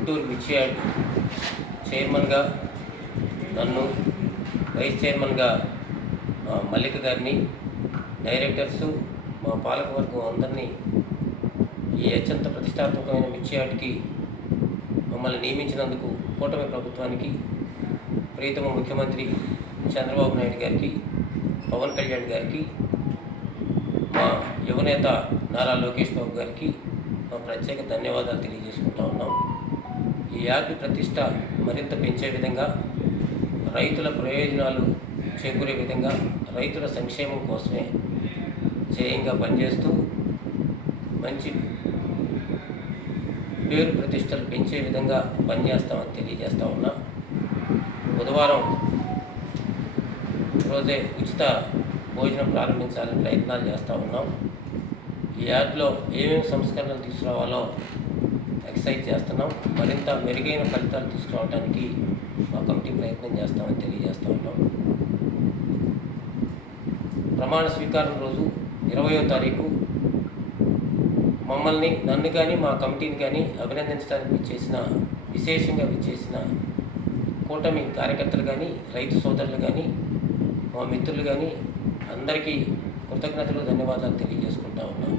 గుంటూరు మిర్చి యార్డ్ చైర్మన్గా నన్ను, వైస్ చైర్మన్గా మల్లిక గారిని, డైరెక్టర్సు, మా పాలకవర్గం అందరినీ ఈ అత్యంత ప్రతిష్టాత్మకమైన మిర్చి యార్డ్కి మమ్మల్ని నియమించినందుకు కూటమి ప్రభుత్వానికి, ప్రియతమ ముఖ్యమంత్రి చంద్రబాబు నాయుడు గారికి, పవన్ కళ్యాణ్ గారికి, మా యువనేత నారా లోకేష్ బాబు గారికి మా ప్రత్యేక ధన్యవాదాలు తెలియజేసుకుంటా ఉన్నాం. ఈ యార్డు ప్రతిష్ట మరింత పెంచే విధంగా, రైతుల ప్రయోజనాలు చేకూరే విధంగా, రైతుల సంక్షేమం కోసమే ధ్యేయంగా పనిచేస్తూ మంచి పేరు ప్రతిష్టలు పెంచే విధంగా పనిచేస్తామని తెలియజేస్తా ఉన్నా. బుధవారం రోజే ఉచిత భోజనం ప్రారంభించాలని ప్రయత్నాలు చేస్తూ ఉన్నాం. ఈ యార్డ్లో ఏమేమి సంస్కరణలు తీసుకురావాలో ఎక్సైజ్ చేస్తున్నాం. మరింత మెరుగైన ఫలితాలు తీసుకురావడానికి మా కమిటీ ప్రయత్నం చేస్తామని తెలియజేస్తూ ఉన్నాం. ప్రమాణ స్వీకారం రోజు 20వ తారీఖు నన్ను కానీ మా కమిటీని కానీ అభినందించడానికి విశేషంగా విచ్చేసిన కూటమి కార్యకర్తలు కానీ, రైతు సోదరులు కానీ, మా మిత్రులు కానీ అందరికీ కృతజ్ఞతలు, ధన్యవాదాలు తెలియజేసుకుంటా ఉన్నాం.